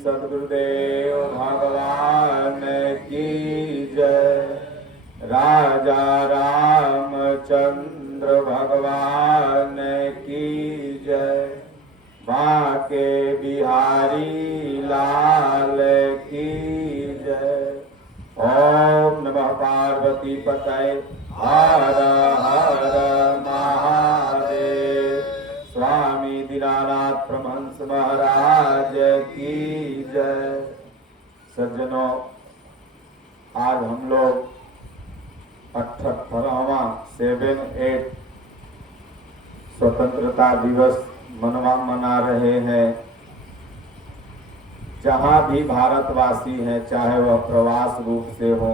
सद्गुरुदेव भगवान की जय। राजा रामचंद्र भगवान की जय। बांके बिहारी लाल की जय। ओम नमः पार्वती पतये हर हर महादेव। स्वामी दीनानाथ परमहंस महाराज की जय। सज्जनों, आज हम लोग 78वां 7-8 स्वतंत्रता दिवस मना रहे हैं। जहां भी भारतवासी हैं, चाहे वह प्रवास रूप से हो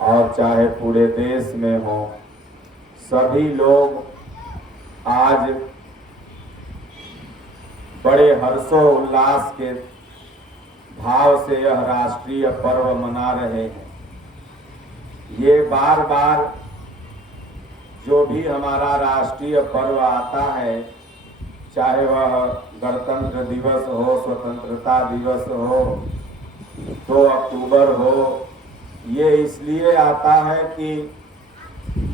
और चाहे पूरे देश में हो, सभी लोग आज बड़े हर्षोल्लास के भाव से यह राष्ट्रीय पर्व मना रहे हैं। ये बार बार जो भी हमारा राष्ट्रीय पर्व आता है, चाहे वह गणतंत्र दिवस हो, स्वतंत्रता दिवस हो, 2 अक्टूबर हो, ये इसलिए आता है कि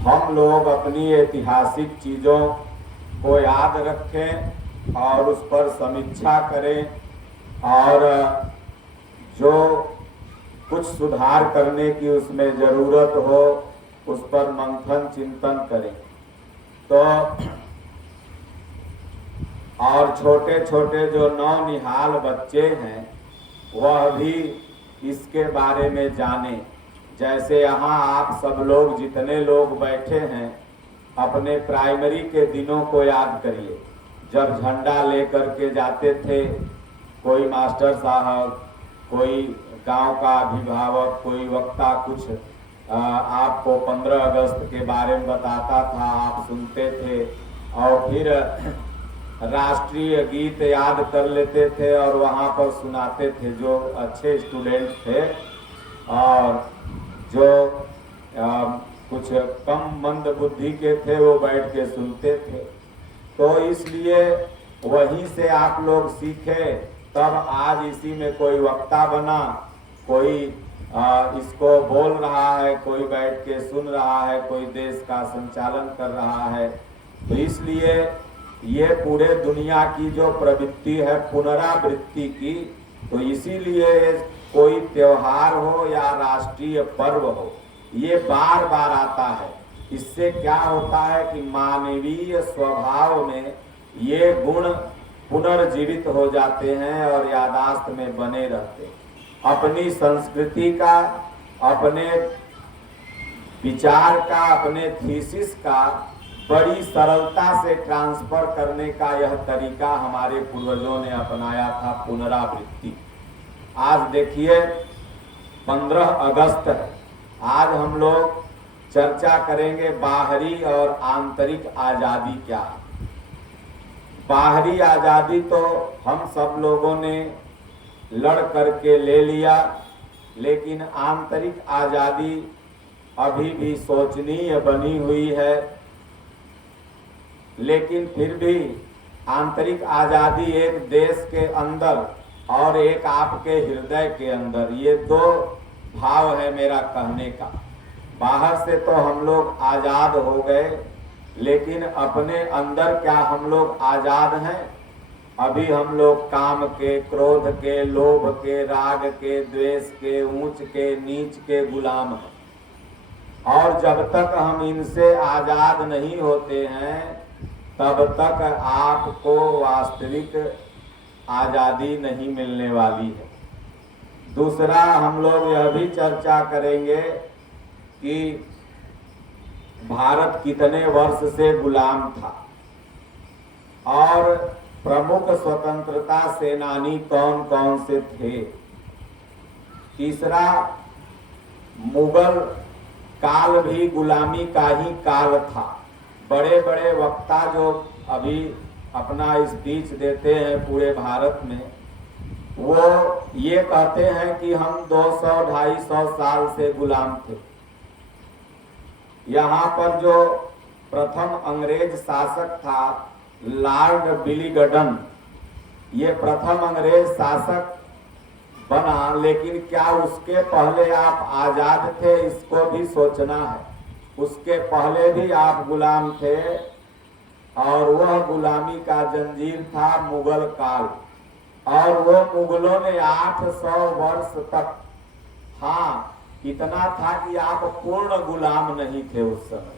हम लोग अपनी ऐतिहासिक चीज़ों को याद रखें और उस पर समीक्षा करें और जो कुछ सुधार करने की उसमें ज़रूरत हो उस पर मंथन चिंतन करें। तो और छोटे छोटे जो नौनिहाल बच्चे हैं वह भी इसके बारे में जाने। जैसे यहाँ आप सब लोग जितने लोग बैठे हैं, अपने प्राइमरी के दिनों को याद करिए। जब झंडा लेकर के जाते थे, कोई मास्टर साहब, कोई गांव का अभिभावक, कोई वक्ता कुछ आपको 15 अगस्त के बारे में बताता था, आप सुनते थे और फिर राष्ट्रीय गीत याद कर लेते थे और वहाँ पर सुनाते थे। जो अच्छे स्टूडेंट थे और जो कुछ कम मंद बुद्धि के थे वो बैठ के सुनते थे। तो इसलिए वहीं से आप लोग सीखे, तब आज इसी में कोई वक्ता बना, कोई इसको बोल रहा है, कोई बैठ के सुन रहा है, कोई देश का संचालन कर रहा है। तो इसलिए ये पूरे दुनिया की जो प्रवृत्ति है पुनरावृत्ति की, तो इसीलिए कोई त्योहार हो या राष्ट्रीय पर्व हो, ये बार बार आता है। इससे क्या होता है कि मानवीय स्वभाव में ये गुण पुनर्जीवित हो जाते हैं और यादाश्त में बने रहते हैं। अपनी संस्कृति का, अपने विचार का, अपने थीसिस का बड़ी सरलता से ट्रांसफर करने का यह तरीका हमारे पूर्वजों ने अपनाया था, पुनरावृत्ति। आज देखिए 15 अगस्त है। आज हम लोग चर्चा करेंगे बाहरी और आंतरिक आज़ादी क्या है। बाहरी आज़ादी तो हम सब लोगों ने लड़ करके ले लिया, लेकिन आंतरिक आज़ादी अभी भी सोचनीय बनी हुई है। लेकिन फिर भी आंतरिक आज़ादी एक देश के अंदर और एक आपके हृदय के अंदर, ये 2 भाव है मेरा कहने का। बाहर से तो हम लोग आज़ाद हो गए, लेकिन अपने अंदर क्या हम लोग आज़ाद हैं? अभी हम लोग काम के, क्रोध के, लोभ के, राग के, द्वेष के, ऊंच के, नीच के गुलाम हैं। और जब तक हम इनसे आज़ाद नहीं होते हैं, तब तक आपको वास्तविक आज़ादी नहीं मिलने वाली है। दूसरा, हम लोग यह भी चर्चा करेंगे कि भारत कितने वर्ष से गुलाम था और प्रमुख स्वतंत्रता सेनानी कौन कौन से थे। तीसरा, मुगल काल भी गुलामी का ही काल था। बड़े बड़े वक्ता जो अभी अपना स्पीच देते हैं पूरे भारत में, वो ये कहते हैं कि हम 200-250 साल से गुलाम थे। यहाँ पर जो प्रथम अंग्रेज शासक था लॉर्ड विलिंगडन, ये प्रथम अंग्रेज शासक बना, लेकिन क्या उसके पहले आप आजाद थे, इसको भी सोचना है। उसके पहले भी आप गुलाम थे, और वह गुलामी का जंजीर था मुगल काल। और वो मुगलों ने 800 वर्ष तक, हाँ इतना था कि आप पूर्ण गुलाम नहीं थे उस समय,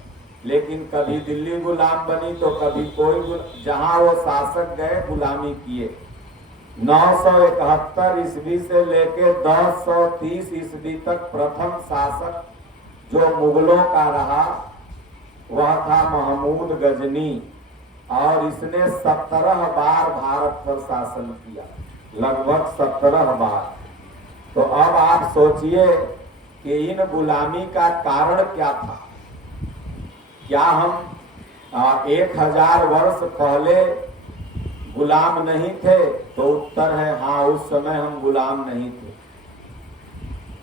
लेकिन कभी दिल्ली गुलाम बनी तो कभी कोई, जहां वो शासक गए गुलामी किए। 971 ईस्वी से लेके 1030 ईस्वी तक प्रथम शासक जो मुगलों का रहा वह था महमूद गजनी, और इसने 17 बार भारत पर शासन किया, लगभग 17 बार। तो अब आप सोचिए कि इन गुलामी का कारण क्या था। क्या हम 1000 वर्ष पहले गुलाम नहीं थे? तो उत्तर है हाँ, उस समय हम गुलाम नहीं थे,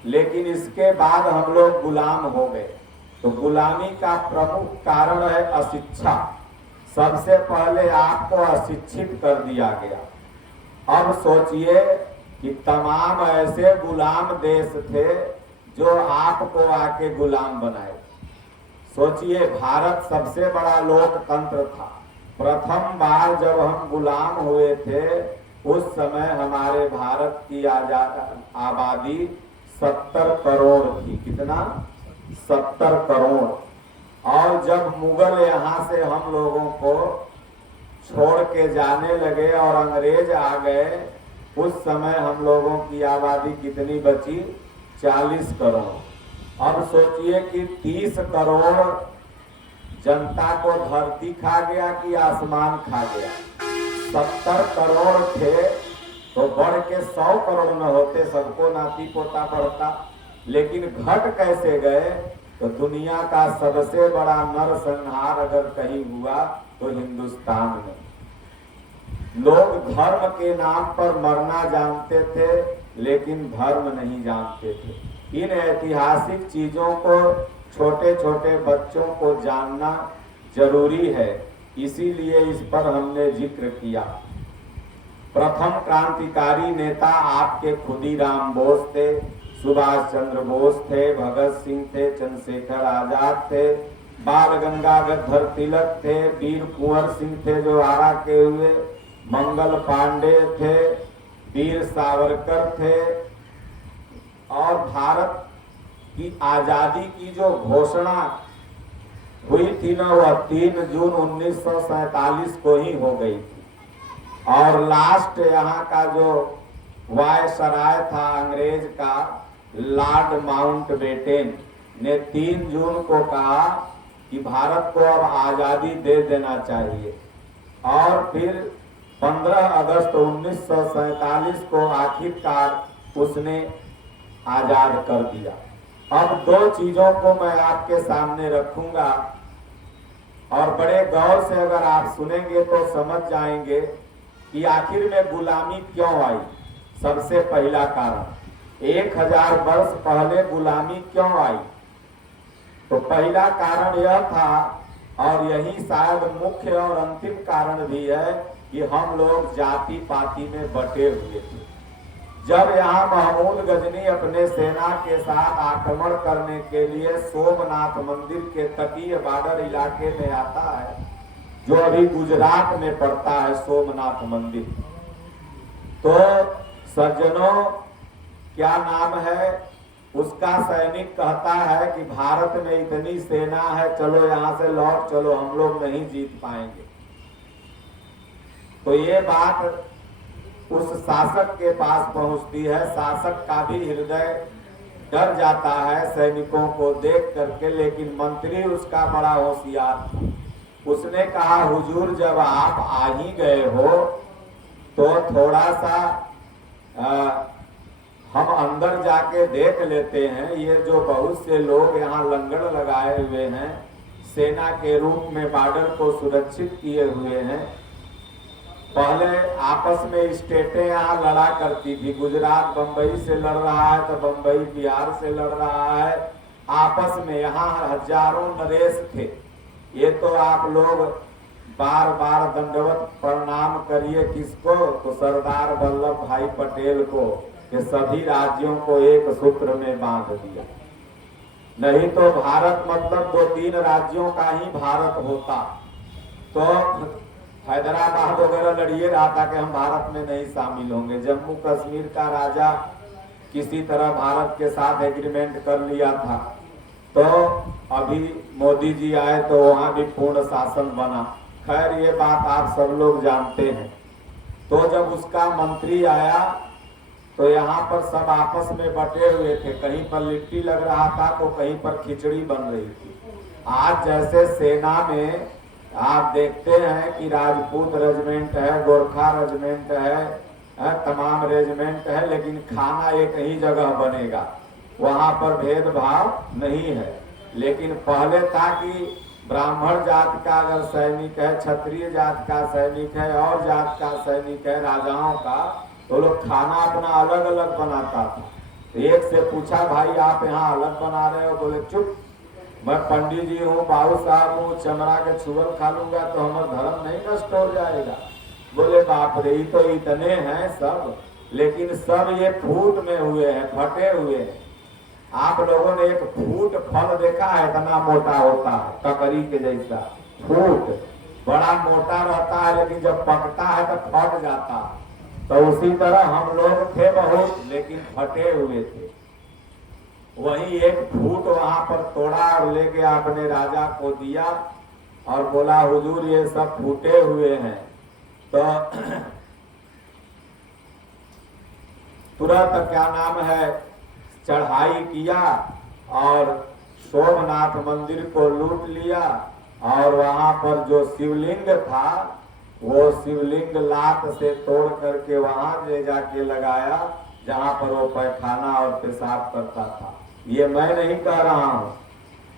लेकिन इसके बाद हम लोग गुलाम हो गए। तो गुलामी का प्रमुख कारण है अशिक्षा। सबसे पहले आपको अशिक्षित कर दिया गया। अब सोचिए कि तमाम ऐसे गुलाम देश थे जो आपको आके गुलाम बनाए। सोचिए, भारत सबसे बड़ा लोकतंत्र था। प्रथम बार जब हम गुलाम हुए थे उस समय हमारे भारत की आबादी 70 करोड़ थी। कितना? 70 करोड़। और जब मुगल यहाँ से हम लोगों को छोड़ के जाने लगे और अंग्रेज आ गए, उस समय हम लोगों की आबादी कितनी बची? 40 करोड़। अब सोचिए कि 30 करोड़ जनता को धरती खा गया कि आसमान खा गया। 70 करोड़ थे तो बढ़ के 100 करोड़ न होते, सबको नाती पोता बढ़ता। लेकिन घट कैसे गए? तो दुनिया का सबसे बड़ा नरसंहार अगर कहीं हुआ तो हिंदुस्तान में। लोग धर्म के नाम पर मरना जानते थे, लेकिन धर्म नहीं जानते थे। इन ऐतिहासिक चीजों को छोटे छोटे बच्चों को जानना जरूरी है, इसीलिए इस पर हमने जिक्र किया। प्रथम क्रांतिकारी नेता आपके खुदीराम बोस थे, सुभाष चंद्र बोस थे, भगत सिंह थे, चंद्रशेखर आजाद थे, बाल गंगाधर तिलक थे, वीर कुंवर सिंह थे जो आरा के हुए, मंगल पांडे थे, वीर सावरकर थे। और भारत की आजादी की जो घोषणा हुई थी ना, वह 3 जून 1947 को ही हो गई थी। और लास्ट यहाँ का जो वायसराय था अंग्रेज का, लॉर्ड माउंटबेटन ने 3 जून को कहा कि भारत को अब आजादी दे देना चाहिए। और फिर 15 अगस्त 1947 को आखिरकार उसने आजाद कर दिया। अब 2 चीजों को मैं आपके सामने रखूंगा, और बड़े गौर से अगर आप सुनेंगे तो समझ जाएंगे कि आखिर में गुलामी क्यों आई। सबसे पहला कारण, 1000 वर्ष पहले गुलामी क्यों आई? तो पहला कारण यह था, और यही शायद मुख्य और अंतिम कारण भी है, कि हम लोग जाति पाति में बटे हुए थे। जब यहाँ महमूद गजनी अपने सेना के साथ आक्रमण करने के लिए सोमनाथ मंदिर के तटीय बॉर्डर इलाके में आता है, जो अभी गुजरात में पड़ता है सोमनाथ मंदिर, तो सज्जनों क्या नाम है उसका सैनिक कहता है कि भारत में इतनी सेना है, चलो यहाँ से लौट चलो, हम लोग नहीं जीत पाएंगे। तो ये बात उस शासक के पास पहुंचती है। शासक का भी हृदय डर जाता है सैनिकों को देख करके, लेकिन मंत्री उसका बड़ा होशियार था। उसने कहा, हुजूर जब आप आ ही गए हो तो थोड़ा सा हम अंदर जाके देख लेते हैं। ये जो बहुत से लोग यहाँ लंगड़ लगाए हुए हैं, सेना के रूप में बॉर्डर को सुरक्षित किए हुए हैं। पहले आपस में स्टेटें यहाँ लड़ा करती थी, गुजरात बंबई से लड़ रहा है तो बंबई बिहार से लड़ रहा है आपस में। यहाँ हजारों नरेश थे। ये तो आप लोग बार बार दंडवत प्रणाम करिए किसको? तो सरदार वल्लभ भाई पटेल को, कि सभी राज्यों को एक सूत्र में बांध दिया। नहीं तो भारत मतलब 2-3 राज्यों का ही भारत होता तो हैदराबाद वगैरह लड़िए रहा था कि हम भारत में नहीं शामिल होंगे। जम्मू कश्मीर का राजा किसी तरह भारत के साथ एग्रीमेंट कर लिया था, तो अभी मोदी जी आए तो वहां भी पूर्ण शासन बना। खैर ये बात आप सब लोग जानते हैं। तो जब उसका मंत्री आया तो यहाँ पर सब आपस में बटे हुए थे, कहीं पर लिट्टी लग रहा था तो कहीं पर खिचड़ी बन रही थी। आज जैसे सेना में आप देखते हैं कि राजपूत रेजिमेंट है, गोरखा रेजिमेंट है, तमाम रेजिमेंट है, लेकिन खाना एक ही जगह बनेगा, वहां पर भेदभाव नहीं है। लेकिन पहले था कि ब्राह्मण जात का अगर सैनिक है, क्षत्रिय जात का सैनिक है, और जात का सैनिक है राजाओं का, तो लोग खाना अपना अलग अलग बनाता था। तो एक से पूछा, भाई आप यहाँ अलग बना रहे हो? बोले चुप, मैं पंडित जी हूँ, बाबू साहब हूँ, चमड़ा के छुअल खा लूंगा तो हमारा धर्म नहीं नष्ट हो जाएगा। बोले बाप रे, तो इतने हैं सब, लेकिन सब ये फूट में हुए हैं, फटे हुए हैं। आप लोगों ने एक फूट फल देखा है? इतना मोटा होता है, ककड़ी के जैसा फूट, बड़ा मोटा रहता है, लेकिन जब पकता है तो फट जाता है। तो उसी तरह हम लोग थे बहुत, लेकिन फटे हुए थे। वही एक फूट वहां पर तोड़ा और लेके आपने राजा को दिया और बोला हुजूर ये सब फूटे हुए हैं। तो तुरंत क्या नाम है, चढ़ाई किया और सोमनाथ मंदिर को लूट लिया, और वहां पर जो शिवलिंग था वो शिवलिंग लात से तोड़ करके वहां ले जाके लगाया जहां पर वो पैखाना और पेशाब करता था। ये मैं नहीं कह रहा हूँ,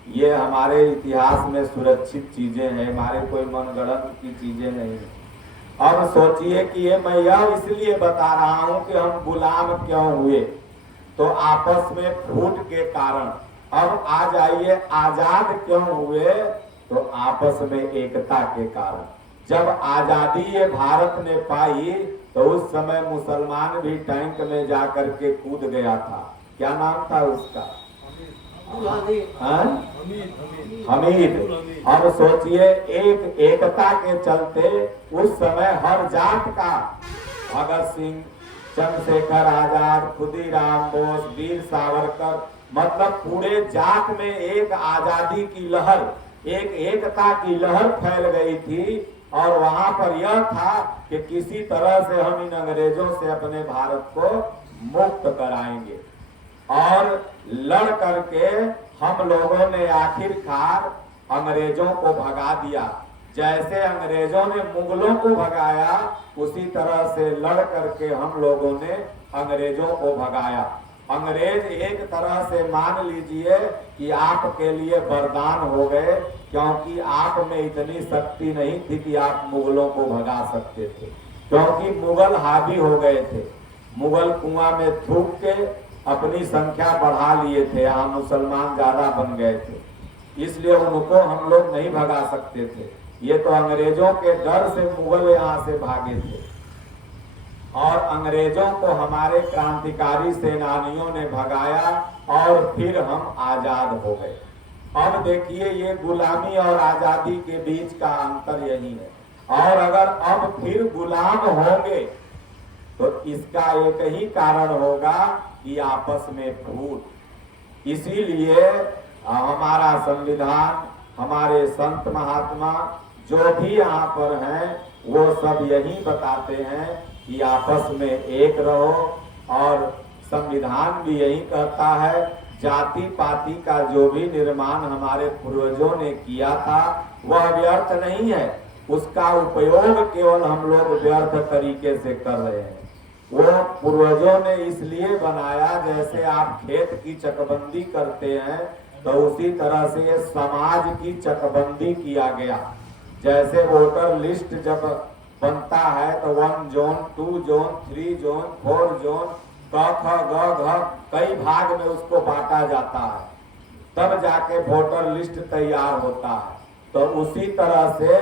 ये हमारे इतिहास में सुरक्षित चीजें हैं, हमारे कोई मनगढ़ंत की चीजें नहीं है। अब सोचिए कि ये मैं यह इसलिए बता रहा हूँ कि हम गुलाम क्यों हुए, तो आपस में फूट के कारण। अब आ जाइए आजाद क्यों हुए, तो आपस में एकता के कारण। जब आजादी ये भारत ने पाई तो उस समय मुसलमान भी टैंक में जाकर के कूद गया था। क्या नाम था उसका? हमीद। अब सोचिए एक एकता के चलते उस समय हर जात का, भगत सिंह, चंद्रशेखर आजाद, खुदीराम बोस, वीर सावरकर, मतलब पूरे जात में एक आजादी की लहर, एक एकता की लहर फैल गई थी। और वहां पर यह था कि किसी तरह से हम इन अंग्रेजों से अपने भारत को मुक्त कराएंगे। और लड़ करके हम लोगों ने आखिरकार अंग्रेजों को भगा दिया। जैसे अंग्रेजों ने मुगलों को भगाया, उसी तरह से लड़ करके हम लोगों ने अंग्रेजों को भगाया। अंग्रेज एक तरह से मान लीजिए कि आपके लिए वरदान हो गए, क्योंकि आप में इतनी शक्ति नहीं थी कि आप मुगलों को भगा सकते थे, क्योंकि मुगल हावी हो गए थे। मुगल कुआं में थूक के अपनी संख्या बढ़ा लिए थे, यहाँ मुसलमान ज्यादा बन गए थे, इसलिए उनको हम लोग नहीं भगा सकते थे। ये तो अंग्रेजों के डर से मुगल यहाँ से भागे थे, और अंग्रेजों को हमारे क्रांतिकारी सेनानियों ने भगाया और फिर हम आजाद हो गए। अब देखिए ये गुलामी और आजादी के बीच का अंतर यही है। और अगर अब फिर गुलाम होंगे तो इसका एक ही कारण होगा कि आपस में फूट। इसीलिए हमारा संविधान, हमारे संत महात्मा जो भी यहाँ पर हैं, वो सब यही बताते हैं कि आपस में एक रहो। और संविधान भी यही कहता है, जाति पाति का जो भी निर्माण हमारे पूर्वजों ने किया था वह व्यर्थ नहीं है, उसका उपयोग केवल हम लोग व्यर्थ तरीके से कर रहे हैं। वो पूर्वजों ने इसलिए बनाया, जैसे आप खेत की चकबंदी करते हैं तो उसी तरह से ये समाज की चकबंदी किया गया। जैसे वोटर लिस्ट जब बनता है तो 1 जोन, 2 जोन, 3 जोन, 4 जोन, क ख ग घ कई भाग में उसको बांटा जाता है, तब जाके वोटर लिस्ट तैयार होता है। तो उसी तरह से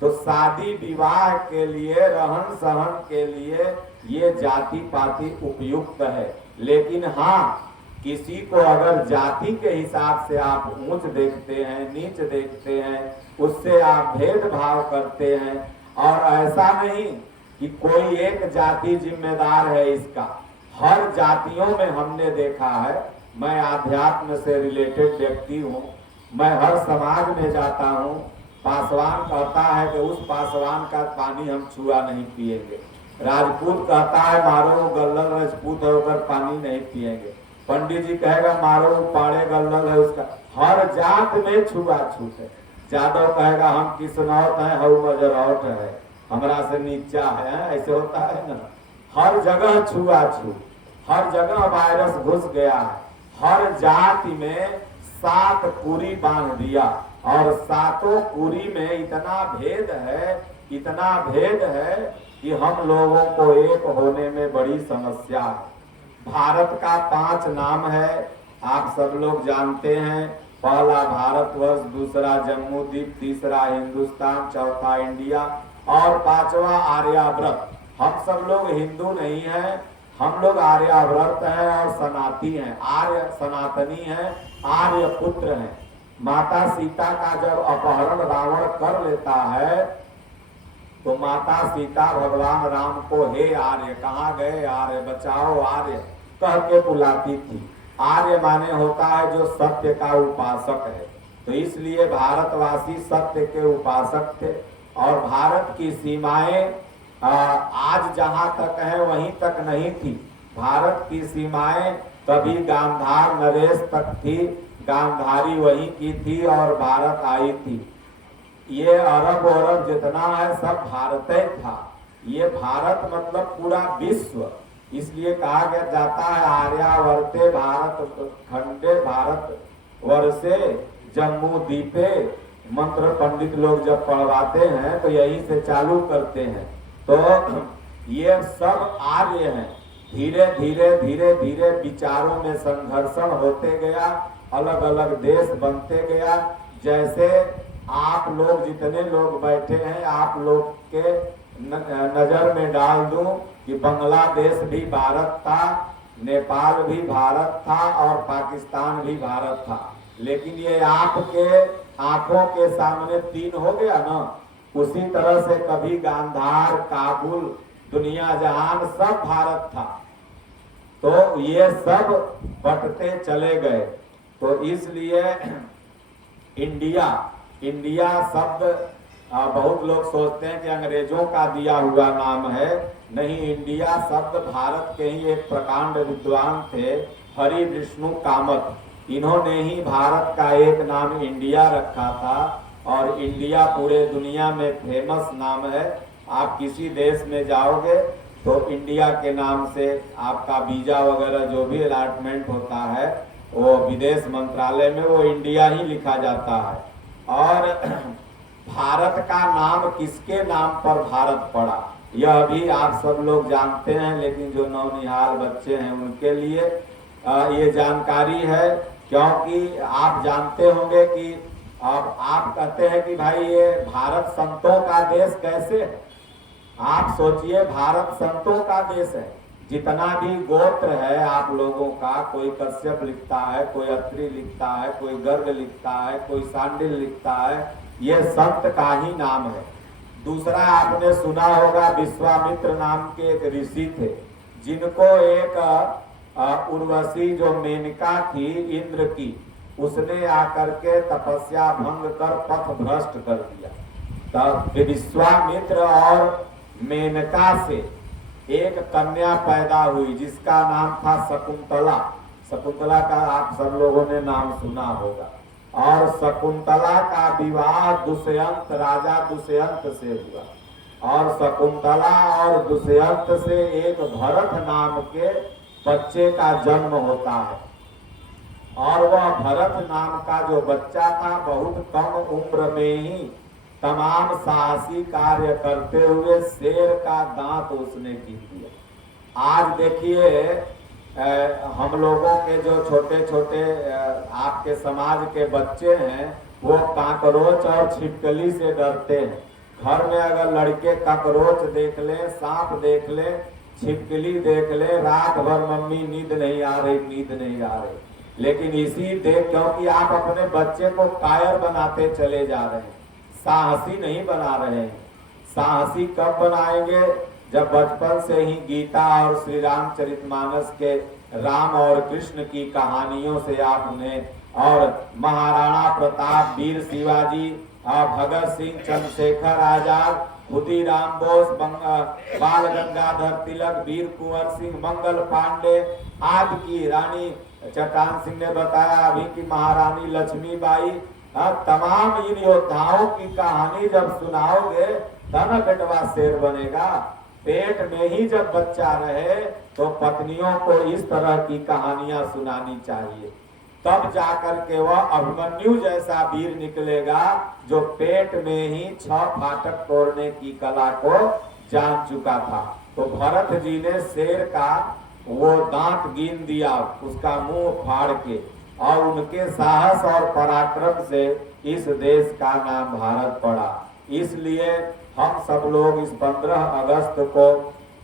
तो शादी विवाह के लिए, रहन सहन के लिए ये जाति पाति उपयुक्त है। लेकिन हाँ, किसी को अगर जाति के हिसाब से आप ऊंच देखते हैं, नीच देखते हैं, उससे आप भेदभाव करते हैं, और ऐसा नहीं कि कोई एक जाति जिम्मेदार है इसका, हर जातियों में हमने देखा है। मैं आध्यात्म से रिलेटेड व्यक्ति हूँ, मैं हर समाज में जाता हूँ। पासवान कहता है कि उस पासवान का पानी हम छुआ नहीं पिएंगे, राजपूत कहता है मारो गल्लल राजपूत होकर पानी नहीं पिएंगे, पंडित जी कहेगा मारो पाड़े गल्लल है उसका। हर जात में छुआछूत है। जादव कहेगा हम किसनौत है, हऊ मजरौट है, हमरा से नीचा है, ऐसे होता है ना। हर जगह छुआछूत, हर जगह वायरस घुस गया है। हर जाति में 7 कुरी बांध दिया, और 7 कुरी में इतना भेद है, इतना भेद है कि हम लोगों को एक होने में बड़ी समस्या है। भारत का 5 नाम है, आप सब लोग जानते हैं। पहला भारतवर्ष, दूसरा जम्मू द्वीप, तीसरा हिंदुस्तान, चौथा इंडिया और 5वां आर्यावर्त। हम सब लोग हिंदू नहीं हैं, हम लोग आर्यावर्त हैं और सनाती हैं, आर्य सनातनी हैं, आर्य पुत्र हैं। माता सीता का जब अपहरण रावण कर लेता है तो माता सीता भगवान राम को हे आर्य, कहाँ गए आर्य, बचाओ आर्य कह के बुलाती थी। आर्य माने होता है जो सत्य का उपासक है, तो इसलिए भारतवासी सत्य के उपासक थे। और भारत की सीमाएं आज जहां तक है वहीं तक नहीं थी। भारत की सीमाएं कभी गांधार नरेश तक थी, गांधारी वहीं की थी और भारत आई थी। ये अरब जितना है सब भारत ही था। ये भारत मतलब पूरा विश्व, इसलिए कहा गया जाता है आर्यावर्ते भारत खंडे भारत वर्षे जम्मू द्वीपे। मंत्र पंडित लोग जब पढ़वाते हैं तो यहीं से चालू करते हैं। तो ये सब आर्य हैं। धीरे धीरे धीरे धीरे विचारों में संघर्षण होते गया, अलग अलग देश बनते गया। जैसे आप लोग जितने लोग बैठे हैं, आप लोग के नजर में डाल दूं कि बांग्लादेश भी भारत था, नेपाल भी भारत था और पाकिस्तान भी भारत था। लेकिन ये आपके आंखों के सामने 3 हो गया ना। उसी तरह से कभी गांधार, काबुल, दुनिया जहान सब भारत था, तो ये सब बंटते चले गए। तो इसलिए इंडिया शब्द बहुत लोग सोचते हैं कि अंग्रेजों का दिया हुआ नाम है। नहीं, इंडिया शब्द भारत के ही एक प्रकांड विद्वान थे, हरि विष्णु कामत। इन्होंने ही भारत का एक नाम इंडिया रखा था, और इंडिया पूरे दुनिया में फेमस नाम है। आप किसी देश में जाओगे तो इंडिया के नाम से आपका वीजा वगैरह जो भी अलॉटमेंट होता है वो विदेश मंत्रालय में वो इंडिया ही लिखा जाता है। और भारत का नाम किसके नाम पर भारत पड़ा यह भी आप सब लोग जानते हैं, लेकिन जो नौनिहाल बच्चे हैं उनके लिए ये जानकारी है। क्योंकि आप जानते होंगे कि अब आप कहते हैं कि भाई ये भारत संतों का देश कैसे है। आप सोचिए, भारत संतों का देश है। जितना भी गोत्र है आप लोगों का, कोई कश्यप लिखता है, कोई अत्रि लिखता है, कोई गर्ग लिखता है, कोई सांडिल लिखता है, ये संत का ही नाम है। दूसरा आपने सुना होगा, विश्वामित्र नाम के एक ऋषि थे, जिनको एक उर्वशी जो मेनका थी इंद्र की, उसने आकर के तपस्या भंग कर पथ भ्रष्ट कर दिया। तब विश्वामित्र और मेनका से एक कन्या पैदा हुई जिसका नाम था शकुंतला। शकुंतला का आप सब लोगों ने नाम सुना होगा। और शकुंतला का विवाह दुष्यंत, राजा दुष्यंत से हुआ, और शकुंतला और दुष्यंत से एक भरत नाम के बच्चे का जन्म होता है। और वह भरत नाम का जो बच्चा था बहुत कम उम्र में ही तमाम साहसी कार्य करते हुए शेर का दांत उसने कीन दिया। आज देखिए हम लोगों के जो छोटे छोटे आपके समाज के बच्चे हैं वो काकरोच और छिपकली से डरते हैं। घर में अगर लड़के काकरोच देख लें, सांप देख लें, छिपकली देख ले, रात भर मम्मी नींद नहीं आ रही, नींद नहीं आ रही। लेकिन इसी देख, क्योंकि आप अपने बच्चे को कायर बनाते चले जा रहे हैं, साहसी नहीं बना रहे हैं। साहसी कब बनाएंगे? जब बचपन से ही गीता और श्री रामचरितमानस के राम और कृष्ण की कहानियों से आपने, और महाराणा प्रताप, वीर शिवाजी, भगत सिंह, चंद्रशेखर आजाद, खुदीराम बोस, बाल गंगाधर तिलक, वीर कुंवर सिंह, मंगल पांडे आदि की, रानी चट्टान सिंह ने बताया अभी की महारानी लक्ष्मीबाई, तमाम इन योद्धाओं की कहानी जब सुनाओगे तब बेटवा शेर बनेगा। पेट में ही जब बच्चा रहे तो पत्नियों को इस तरह की कहानियां सुनानी चाहिए, तब जाकर के वह अभिमन्यु जैसा वीर निकलेगा जो पेट में ही 6 फाटक तोड़ने की कला को जान चुका था। तो भरत जी ने शेर का वो दांत गिन दिया, उसका मुंह फाड़ के, और उनके साहस और पराक्रम से इस देश का नाम भारत पड़ा। इसलिए हम सब लोग इस 15 अगस्त को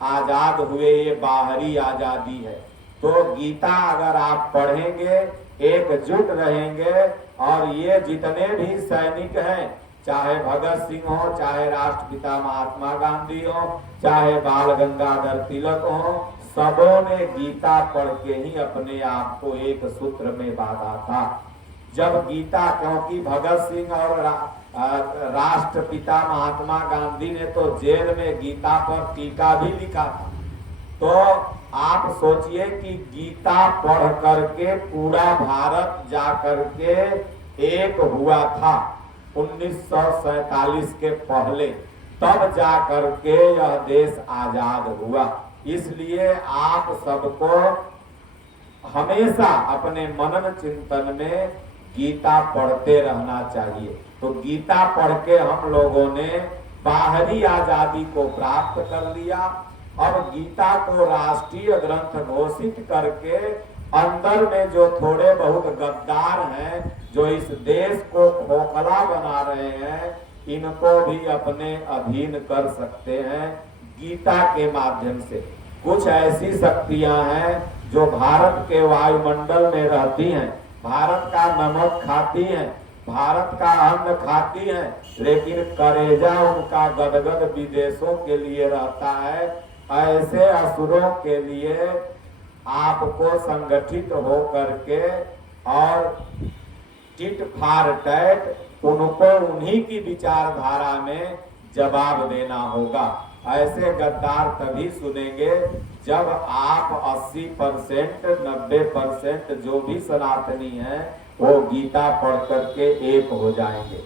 आजाद हुए, ये बाहरी आजादी है। तो गीता अगर आप पढ़ेंगे, एकजुट रहेंगे, और ये जितने भी सैनिक हैं, चाहे भगत सिंह हो, चाहे राष्ट्रपिता महात्मा गांधी हो, चाहे बाल गंगाधर तिलक हो, सबों ने गीता पढ़ के ही अपने आप को एक सूत्र में बांधा था। जब गीता, क्योंकि भगत सिंह और राष्ट्रपिता महात्मा गांधी ने तो जेल में गीता पर टीका भी लिखा था। तो आप सोचिए कि गीता पढ़ करके पूरा भारत जा करके एक हुआ था 1947 के पहले, तब जा करके यह देश आजाद हुआ। इसलिए आप सबको हमेशा अपने मनन चिंतन में गीता पढ़ते रहना चाहिए। तो गीता पढ़ के हम लोगों ने बाहरी आजादी को प्राप्त कर लिया, और गीता को राष्ट्रीय ग्रंथ घोषित करके अंदर में जो थोड़े बहुत गद्दार हैं, जो इस देश को खोखला बना रहे हैं, इनको भी अपने अधीन कर सकते हैं गीता के माध्यम से। कुछ ऐसी शक्तियां हैं जो भारत के वायुमंडल में रहती हैं, भारत का नमक खाती हैं, भारत का अन्न खाती हैं, लेकिन करेजा उनका गदगद विदेशों के लिए रहता है। ऐसे असुरों के लिए आपको संगठित हो करके और टिट फार टैट उनको उन्हीं की विचारधारा में जवाब देना होगा। ऐसे गद्दार तभी सुनेंगे जब आप 80% 90% जो भी सनातनी हैं वो गीता पढ़ करके एक हो जाएंगे।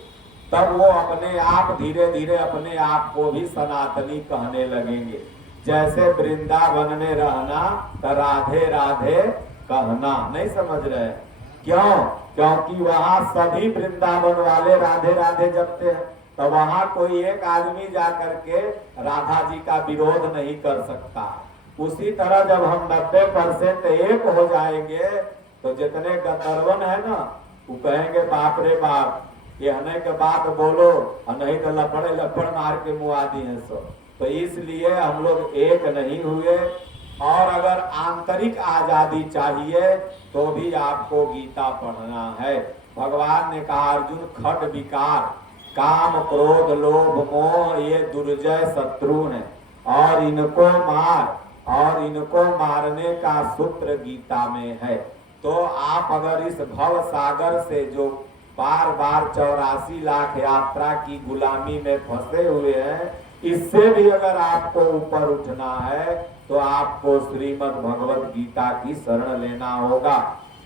तब वो अपने आप धीरे धीरे अपने आप को भी सनातनी कहने लगेंगे। जैसे वृंदावन में रहना तो राधे राधे कहना, नहीं समझ रहे? क्यों? क्योंकि वहाँ सभी वृंदावन वाले राधे राधे जपते हैं, तो वहाँ कोई एक आदमी जा करके राधा जी का विरोध नहीं कर सकता। उसी तरह जब हम 90% एक हो जाएंगे तो जितने गंधर्वन है ना, वो कहेंगे बाप रे बाप, ये हने के बात बोलो, और नहीं तो लपड़ मार के मुआ दी है सब। तो इसलिए हम लोग एक नहीं हुए। और अगर आंतरिक आजादी चाहिए तो भी आपको गीता पढ़ना है। भगवान ने कहा अर्जुन, खट विकार, काम क्रोध लोभ मोह ये दुर्जय शत्रु हैं, और इनको मार, और इनको मारने का सूत्र गीता में है। तो आप अगर इस भव सागर से जो बार बार 84 लाख यात्रा की गुलामी में फंसे हुए हैं, इससे भी अगर आपको ऊपर उठना है तो आपको श्रीमद् भगवत गीता की शरण लेना होगा।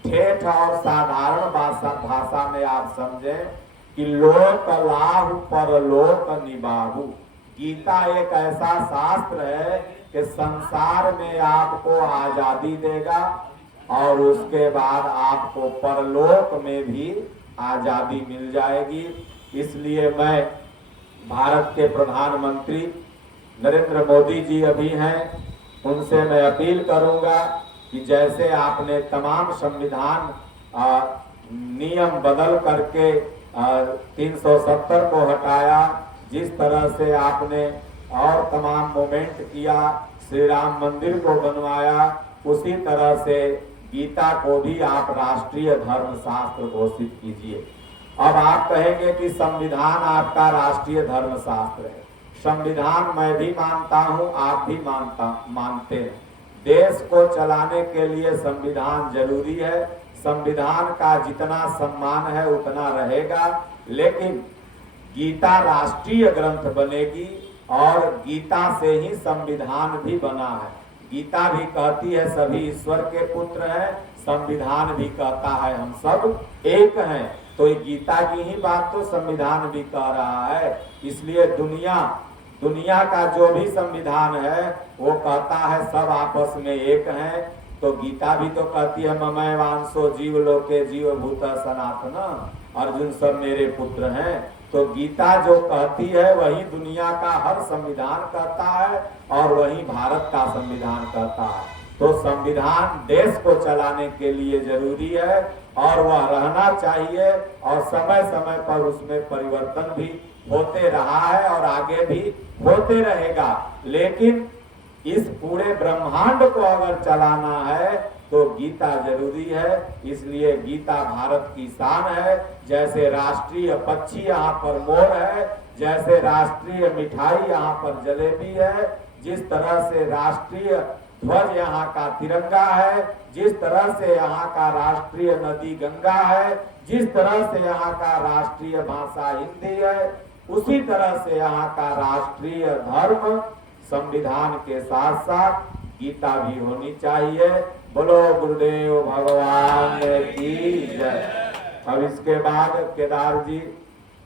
ठेठ और साधारण भाषा में आप समझें कि लोक लाभ परलोक निबाहु। गीता एक ऐसा शास्त्र है कि संसार में आपको आजादी देगा और उसके बाद आपको परलोक में भी आजादी मिल जाएगी। इसलिए मैं भारत के प्रधानमंत्री नरेंद्र मोदी जी अभी हैं, उनसे मैं अपील करूंगा कि जैसे आपने तमाम संविधान नियम बदल करके 370 को हटाया, जिस तरह से आपने और तमाम मूवमेंट किया, श्री राम मंदिर को बनवाया, उसी तरह से गीता को भी आप राष्ट्रीय धर्म शास्त्र घोषित कीजिए। अब आप कहेंगे कि संविधान आपका राष्ट्रीय धर्म शास्त्र है। संविधान मैं भी मानता हूं, आप भी मानते हैं। देश को चलाने के लिए संविधान जरूरी है। संविधान का जितना सम्मान है उतना रहेगा, लेकिन गीता राष्ट्रीय ग्रंथ बनेगी और गीता से ही संविधान भी बना है। गीता भी कहती है सभी ईश्वर के पुत्र हैं, संविधान भी कहता है हम सब एक हैं। तो ये गीता की ही बात तो संविधान भी कह रहा है। इसलिए दुनिया का जो भी संविधान है वो कहता है सब आपस में एक हैं। तो गीता भी तो कहती है ममैव वांसो जीव लोके जीव भूत सनातन, अर्जुन सब मेरे पुत्र हैं। तो गीता जो कहती है वही दुनिया का हर संविधान कहता है और वही भारत का संविधान कहता है। तो संविधान देश को चलाने के लिए जरूरी है और वह रहना चाहिए, और समय समय पर उसमें परिवर्तन भी होते रहा है और आगे भी होते रहेगा। लेकिन इस पूरे ब्रह्मांड को अगर चलाना है तो गीता जरूरी है। इसलिए गीता भारत की शान है। जैसे राष्ट्रीय पक्षी यहाँ पर मोर है, जैसे राष्ट्रीय मिठाई यहाँ पर जलेबी है, जिस तरह से राष्ट्रीय ध्वज यहाँ का तिरंगा है, जिस तरह से यहाँ का राष्ट्रीय नदी गंगा है, जिस तरह से यहाँ का राष्ट्रीय भाषा हिंदी है, उसी तरह से यहाँ का राष्ट्रीय धर्म संविधान के साथ साथ गीता भी होनी चाहिए। बोलो गुरुदेव भगवान की जय। अब इसके बाद केदार जी